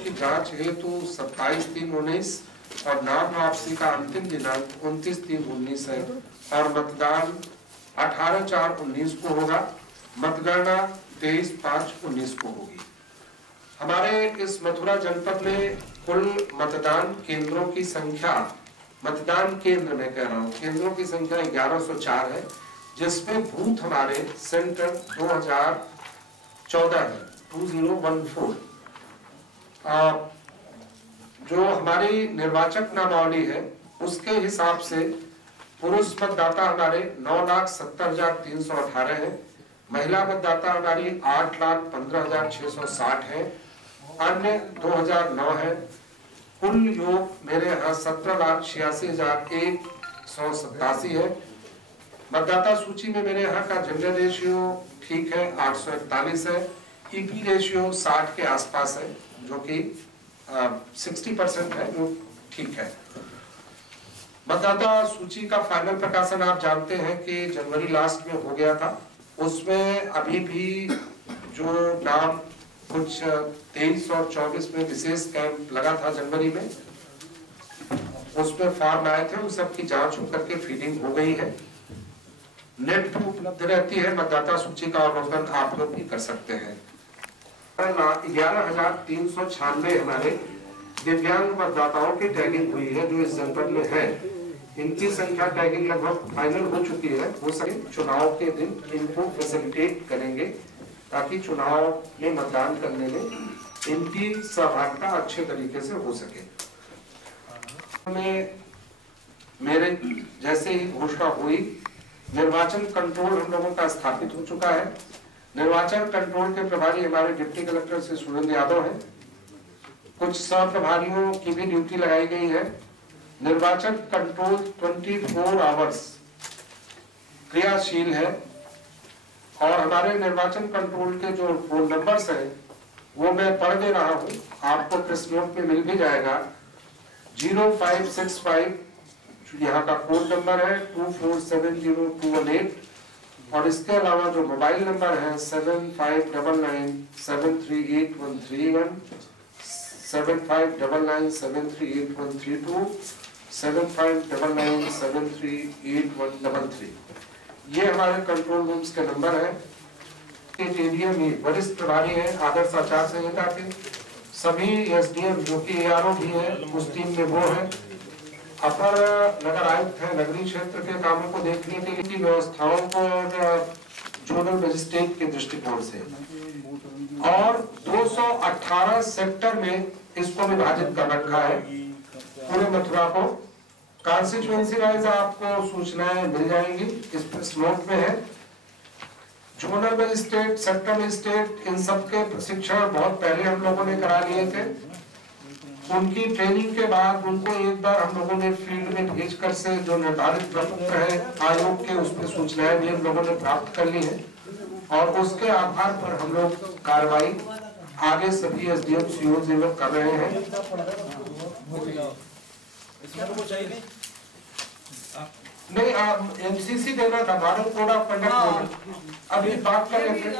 की जांच हेतु 27/3/19 और नाम वापसी का अंतिम दिनांक 29/3/19 है और मतदान 18/4/19 को होगा। मतगणना 23/5/19 को होगी। हमारे इस मथुरा जनपद में कुल मतदान केंद्रों की संख्या, मतदान केंद्र में कह रहा हूँ, केंद्रों की संख्या 1104 है, जिसमें बूथ हमारे सेंटर 2014 है, 2014। जो हमारी निर्वाचक नामावली है उसके हिसाब से पुरुष मतदाता हमारे 9,70,318 है, महिला मतदाता हमारी 8,15,660 है, अन्य 2009 है। कुल योग मेरे यहाँ 17,86,187 है। मतदाता सूची में मेरे यहाँ का जेंडर रेशियो ठीक है 841 है। ईपी रेशियो 60 के आसपास है, जो कि 60% है, जो ठीक है। मतदाता सूची का फाइनल प्रकाशन आप जानते हैं कि जनवरी लास्ट में हो गया था। उसमें अभी भी जो नाम कुछ 23 और 24 में विशेष कैंप लगा था जनवरी में, उसमें फॉर्म आए थे, उन सब की जांच होकर के फीडिंग हो गई है। नेट पर उपलब्ध रहती है मतदाता सूची का अवलोकन आप लोग भी कर सकते हैं। 11,396 हमारे दिव्यांग मतदाताओं की टैगिंग हुई है जो इस जनपद में है। इनकी संख्या टैगिंग लगभग फाइनल हो चुकी है। हो सके चुनाव के दिन इनको फैसिलिटेट करेंगे ताकि चुनाव में मतदान करने में इनकी सहभागिता अच्छे तरीके से हो सके। मेरे जैसे ही घोषणा हुई, निर्वाचन कंट्रोल हम लोगों का स्थापित हो चुका है। निर्वाचन कंट्रोल के प्रभारी हमारे डिप्टी कलेक्टर श्री सुरेंद्र यादव हैं। कुछ सह प्रभारियों की भी ड्यूटी लगाई गई है। निर्वाचन कंट्रोल 24 आवर्स क्रियाशील है और हमारे निर्वाचन कंट्रोल के जो फोन नंबर्स हैं वो मैं पढ़ दे रहा हूं, आपको प्रेस नोट में मिल भी जाएगा। 0565 यहाँ का कोड नंबर है, 2470-218 और इसके अलावा जो मोबाइल नंबर है 7599738131, 7599738132, 7599738133। ये हमारे कंट्रोल रूम्स के नंबर है। एडीएम वरिष्ठ प्रभारी है आदर्श आचार संहिता के। सभी एसडीएम जो कि एआरओ भी है उस टीम में वो है। अपर नगर आयुक्त है नगरीय क्षेत्र के कामों को देखने के लिए व्यवस्थाओं को जोनल मजिस्ट्रेट के दृष्टिकोण से, और 218 सेक्टर में इसको विभाजित कर रखा है पूरे मथुरा को। कॉन्स्टिट्यूएंसी वाइज आपको सूचनाएं मिल जाएंगी, इस प्रेस नोट में है। जोनल मजिस्ट्रेट, सेक्टर मजिस्ट्रेट, इन सबके प्रशिक्षण बहुत पहले हम लोगों ने करा लिए थे। उनकी ट्रेनिंग के बाद उनको एक बार हम लोगों ने फील्ड में भेजकर से जो निर्धारित प्रपत्र है आयोग के, उसमें सूचनाएं भी हम लोगों ने प्राप्त कर ली है और उसके आधार पर हम लोग कार्रवाई आगे सभी एसडीएम सीओ कर रहे हैं। नहीं, एमसीसी देना था, मॉडल कोड ऑफ कंडक्ट। अभी बात कर रहे थे,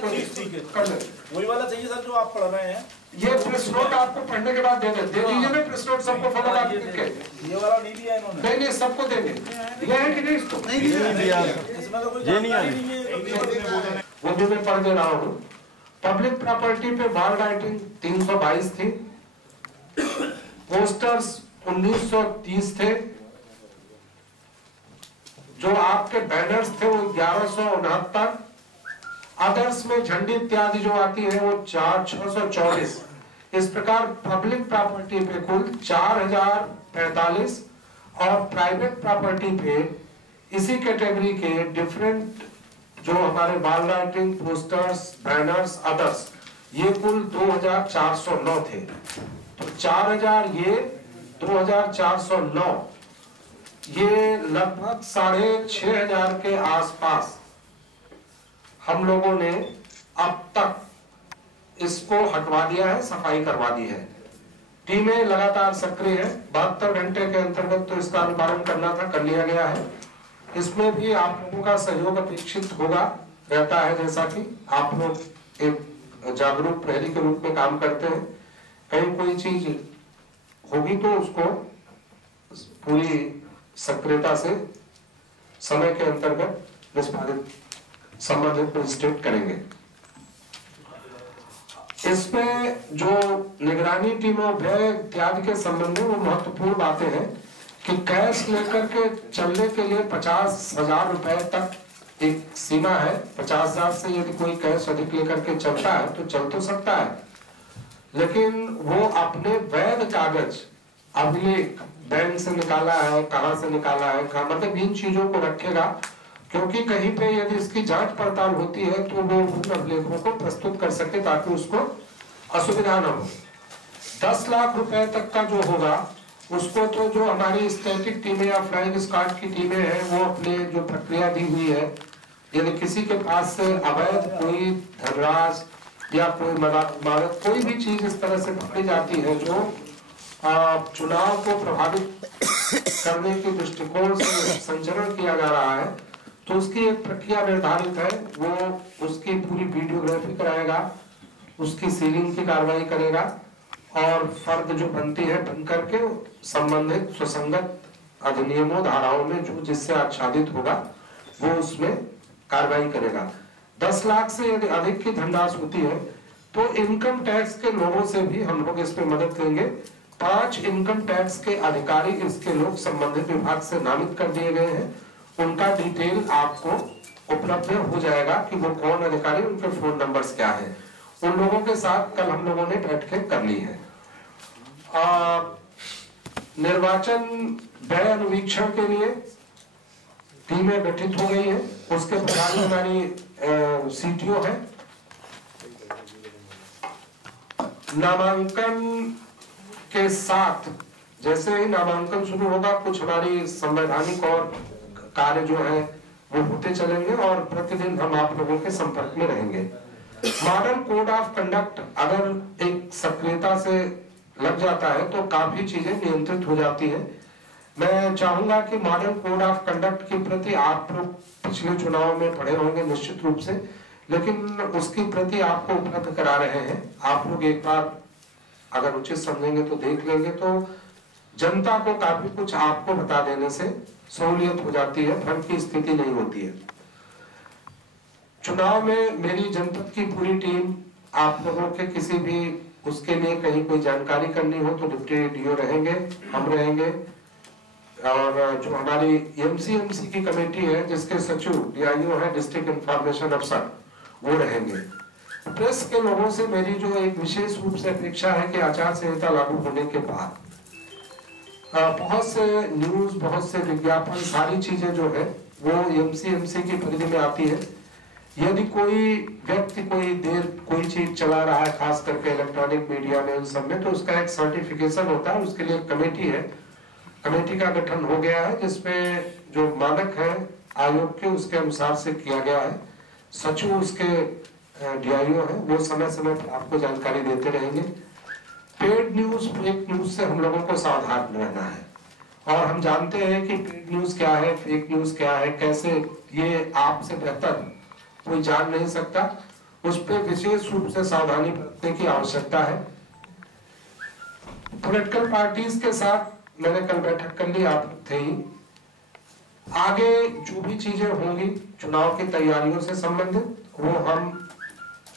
वही वाला चाहिए सर जो आप पढ़ रहे हैं। ये प्रेस नोट आपको पढ़ने के बाद दे दीजिए ना, प्रेस नोट सबको फॉलो करके। ये वाला नहीं दिया इन्होंने। नहीं, सबको देंगे। दिया है कि नहीं इसको? नहीं दिया। इसमें तो कोई जानकारी नहीं है। वो भी मैं पढ़ दे रहा हूँ। पब्लिक प्रॉपर्टी पे वॉल राइटिंग 322 थी, पोस्टर्स 1930 थे, जो आपके बैनर्स थे वो 1169, अदर्स में झंडी इत्यादि जो आती है वो 624। इस प्रकार पब्लिक प्रॉपर्टी पे कुल 4045 और प्राइवेट प्रॉपर्टी पे इसी कैटेगरी के डिफरेंट जो हमारे wall writing, posters, banners, others, ये कुल 2409 थे। तो 4000 ये 2409, ये लगभग 6500 के आसपास हम लोगों ने अब तक इसको हटवा दिया है, सफाई करवा दी है। टीमें लगातार सक्रिय है। 72 घंटे के अंतर्गत तो इसका अनुपालन करना था, कर लिया गया है। इसमें भी आप लोगों का सहयोग अपेक्षित होगा, रहता है, जैसा कि आप लोग एक जागरूक प्रहरी के रूप में काम करते हैं। कहीं कोई चीज होगी तो उसको पूरी सक्रियता से समय के अंतर्गत निष्पादित संबंधित मजिस्ट्रेट करेंगे। इसमें जो निगरानी टीमों भय इत्यादि के संबंध में वो महत्वपूर्ण बातें हैं कि कैश लेकर के चलने के लिए 50,000 रुपए तक एक सीमा है। 50,000 से यदि कोई कैश अधिक लेकर के चलता है तो चल तो सकता है, लेकिन वो अपने वैध कागज, अभिलेख, बैंक से निकाला है, कहां से निकाला है, कहां, मतलब इन चीजों को रखेगा, क्योंकि कहीं पे यदि इसकी जांच पड़ताल होती है तो वो उन अभिलेखों को प्रस्तुत कर सके ताकि उसको असुविधा न हो। 10 लाख रुपए तक का जो होगा उसको तो जो हमारी स्टैटिक टीमें या फ्लाइंग स्क्वाड की टीमें हैं वो अपने जो प्रक्रिया दी हुई है, यदि किसी के पास से अवैध कोई धनराशि या कोई मादक कोई भी चीज इस तरह से पकड़ी जाती है जो चुनाव को प्रभावित करने के दृष्टिकोण से संचरण किया जा रहा है, तो उसकी एक प्रक्रिया निर्धारित है। वो उसकी पूरी वीडियोग्राफी कराएगा, उसकी सीलिंग की कार्रवाई करेगा और फर्द जो बनती है बन करके संबंधित सुसंगत अधिनियमों, धाराओं में जो जिससे आच्छादित होगा वो उसमें कार्रवाई करेगा। 10 लाख से यदि अधिक की धनराशि होती है तो इनकम टैक्स के लोगों से भी हम लोग इसमें मदद लेंगे। 5 इनकम टैक्स के अधिकारी इसके लोग संबंधित विभाग से नामित कर दिए गए हैं। उनका डिटेल आपको उपलब्ध हो जाएगा कि वो कौन अधिकारी, उनके फोन नंबर्स क्या है। उन लोगों के साथ कल हम लोगों ने बैठकें कर ली है। निर्वाचन व्यय अनुवीक्षण के लिए टीमें गठित हो गई है। उसके प्रधान हमारी सीटीओ है। नामांकन के साथ जैसे ही नामांकन शुरू होगा कुछ हमारी संवैधानिक और कार्य जो है वो होते चलेंगे और प्रतिदिन हम आप लोगों के संपर्क में रहेंगे। मॉडल कोड ऑफ कंडक्ट अगर एक सक्रियता से लग जाता है तो काफी चीजें नियंत्रित हो जाती है। मैं चाहूंगा कि मॉडल कोड ऑफ कंडक्ट की प्रति आप लोग पिछले चुनाव में पढ़े होंगे निश्चित रूप से, लेकिन उसकी प्रति आपको उपलब्ध करा रहे हैं। आप लोग एक बार अगर उचित समझेंगे तो देख लेंगे तो जनता को काफी कुछ आपको बता देने से सहूलियत हो जाती है, भ्रम की स्थिति नहीं होती है। चुनाव में मेरी जनपद की पूरी टीम, आप लोगों के किसी भी उसके लिए कहीं कोई जानकारी करनी हो तो डिप्टी डीओ रहेंगे, हम रहेंगे, और जो हमारी एमसीएमसी की कमेटी है जिसके सचिव डीआईओ है, डिस्ट्रिक्ट इंफॉर्मेशन अफसर, वो रहेंगे। प्रेस के लोगों से मेरी जो एक विशेष रूप से अपेक्षा है कि आचार संहिता लागू होने के बाद बहुत से न्यूज, बहुत से विज्ञापन, सारी चीजें जो है वो एमसीएमसी की परिधि में आती है। यदि कोई व्यक्ति कोई चीज चला रहा है, खास करके इलेक्ट्रॉनिक मीडिया में, उन सब में, तो उसका एक सर्टिफिकेशन होता है, उसके लिए एक कमेटी है। कमेटी का गठन हो गया है जिसमें जो मानक है आयोग के उसके अनुसार से किया गया है। सचिव उसके डीआईओ है, वो समय समय पर आपको जानकारी देते रहेंगे। पेड न्यूज, फेक न्यूज से हम लोगों को सावधान रहना है और हम जानते हैं कि पेड न्यूज क्या है, फेक न्यूज क्या है, कैसे, ये आपसे बेहतर कोई जान नहीं सकता। उस पर विशेष रूप से सावधानी बरतने की आवश्यकता है। पॉलिटिकल पार्टीज के साथ मैंने कल बैठक कर ली, आप थे ही। आगे जो भी चीजें होंगी चुनाव की तैयारियों से संबंधित, वो हम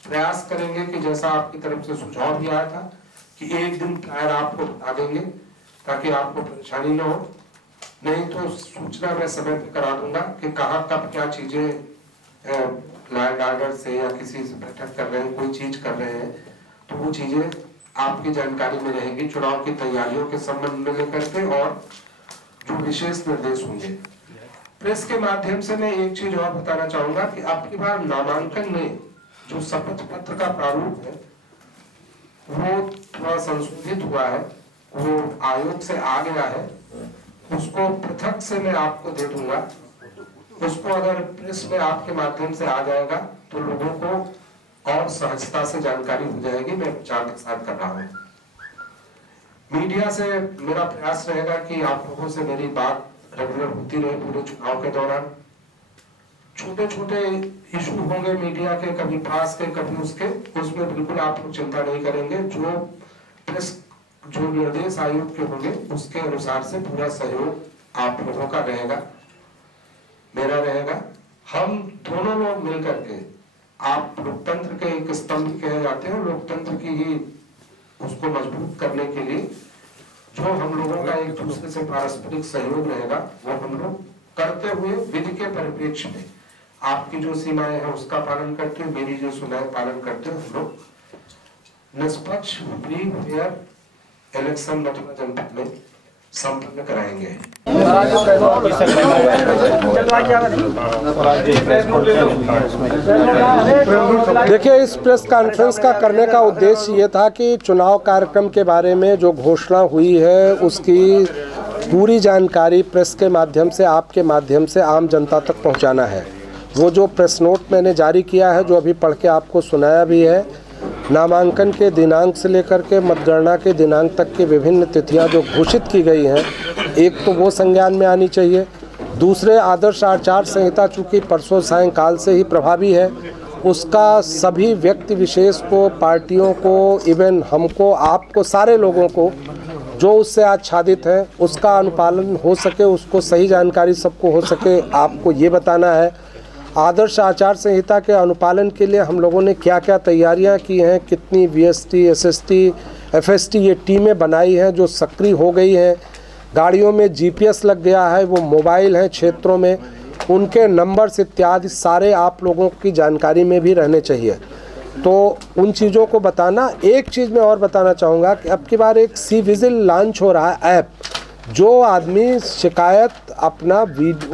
प्रयास करेंगे कि जैसा आपकी तरफ से सुझाव भी आया था कि एक दिन प्रायर आपको बता देंगे ताकि आपको परेशानी न हो। नहीं तो सूचना मैं समय पर करा दूंगा कि कहाँ कब क्या चीजें लैंड ऑर्डर से या किसी से बैठक कर रहे हैं, कोई चीज कर रहे हैं, तो वो चीजें आपकी जानकारी में रहेगी चुनाव की तैयारियों के संबंध में लेकर के, और जो विशेष निर्देश होंगे। प्रेस के माध्यम से मैं एक चीज और बताना चाहूंगा कि अब की बार नामांकन में जो शपथ पत्र का प्रारूप है थोड़ा संशोधित हुआ है, वो आयोग से आ गया है, उसको पृथक से मैं आपको दे दूंगा। उसको अगर प्रेस में आपके माध्यम से आ जाएगा तो लोगों को और सहजता से जानकारी हो जाएगी। मैं विचार के साथ कर रहा हूँ। मीडिया से मेरा प्रयास रहेगा कि आप लोगों से मेरी बात रेगुलर होती रहे पूरे चुनाव के दौरान। छोटे छोटे इशू होंगे मीडिया के, कभी पास के कभी उसके, उसमें बिल्कुल आप लोग चिंता नहीं करेंगे। जो प्रेस जो निर्देश आयोग के होंगे उसके अनुसार से पूरा सहयोग आप लोगों का रहेगा, मेरा रहेगा। हम दोनों लोग मिलकर के, आप लोकतंत्र के एक स्तंभ कहे जाते हैं, लोकतंत्र की ही उसको मजबूत करने के लिए जो हम लोगों का एक दूसरे से पारस्परिक सहयोग रहेगा वो हम लोग करते हुए विधि के परिप्रेक्ष्य में आपकी जो सीमाएं हैं उसका पालन करते हुए, मेरी जो सीमाएं पालन करते हुए हम लोग निष्पक्ष फ्री फेयर इलेक्शन मथुरा जनपद में संपन्न कराएंगे। देखिए, इस प्रेस कॉन्फ्रेंस का करने का उद्देश्य ये था कि चुनाव कार्यक्रम के बारे में जो घोषणा हुई है उसकी पूरी जानकारी प्रेस के माध्यम से, आपके माध्यम से आम जनता तक पहुंचाना है। वो जो प्रेस नोट मैंने जारी किया है, जो अभी पढ़ के आपको सुनाया भी है, नामांकन के दिनांक से लेकर के मतगणना के दिनांक तक की विभिन्न तिथियां जो घोषित की गई हैं, एक तो वो संज्ञान में आनी चाहिए। दूसरे, आदर्श आचार संहिता चूँकि परसों सायंकाल से ही प्रभावी है, उसका सभी व्यक्ति विशेष को, पार्टियों को, इवन हमको, आपको, सारे लोगों को जो उससे आच्छादित हैं उसका अनुपालन हो सके, उसको सही जानकारी सबको हो सके, आपको ये बताना है। आदर्श आचार संहिता के अनुपालन के लिए हम लोगों ने क्या क्या तैयारियां की हैं, कितनी वीएसटी, एसएसटी, एफएसटी ये टीमें बनाई हैं जो सक्रिय हो गई हैं। गाड़ियों में जीपीएस लग गया है, वो मोबाइल हैं क्षेत्रों में, उनके नंबर्स इत्यादि सारे आप लोगों की जानकारी में भी रहने चाहिए। तो उन चीज़ों को बताना। एक चीज़ मैं और बताना चाहूँगा कि अब की बार एक सी विजिल लॉन्च हो रहा है ऐप, जो आदमी शिकायत अपना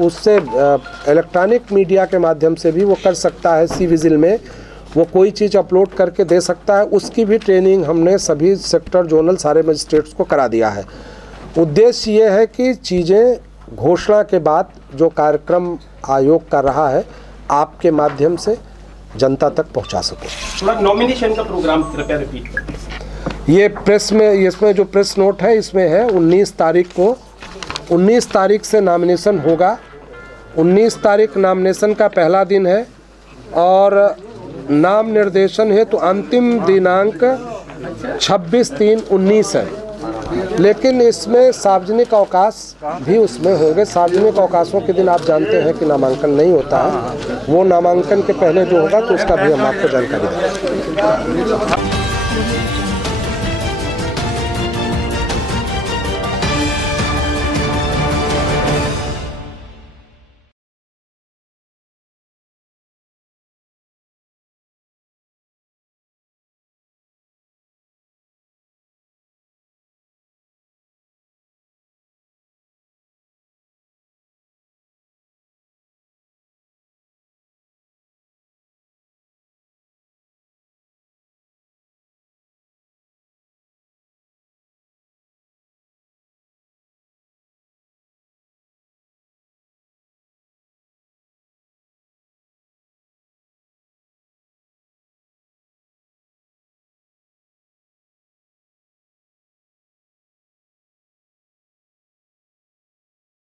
उससे इलेक्ट्रॉनिक मीडिया के माध्यम से भी वो कर सकता है। सी विजिल में वो कोई चीज़ अपलोड करके दे सकता है। उसकी भी ट्रेनिंग हमने सभी सेक्टर जोनल सारे मजिस्ट्रेट्स को करा दिया है। उद्देश्य ये है कि चीज़ें घोषणा के बाद जो कार्यक्रम आयोग कर रहा है आपके माध्यम से जनता तक पहुंचा सके। नॉमिनेशन का प्रोग्राम कृपया रिपीट करें। ये प्रेस में, इसमें जो प्रेस नोट है इसमें है 19 तारीख को, 19 तारीख से नॉमिनेशन होगा। 19 तारीख नॉमिनेशन का पहला दिन है और नाम निर्देशन है तो अंतिम दिनांक 26/3/19 है। लेकिन इसमें सार्वजनिक अवकाश भी उसमें होंगे। सार्वजनिक अवकाशों के दिन आप जानते हैं कि नामांकन नहीं होता है, वो नामांकन के पहले जो होगा तो उसका भी हम आपको जानकारी देंगे।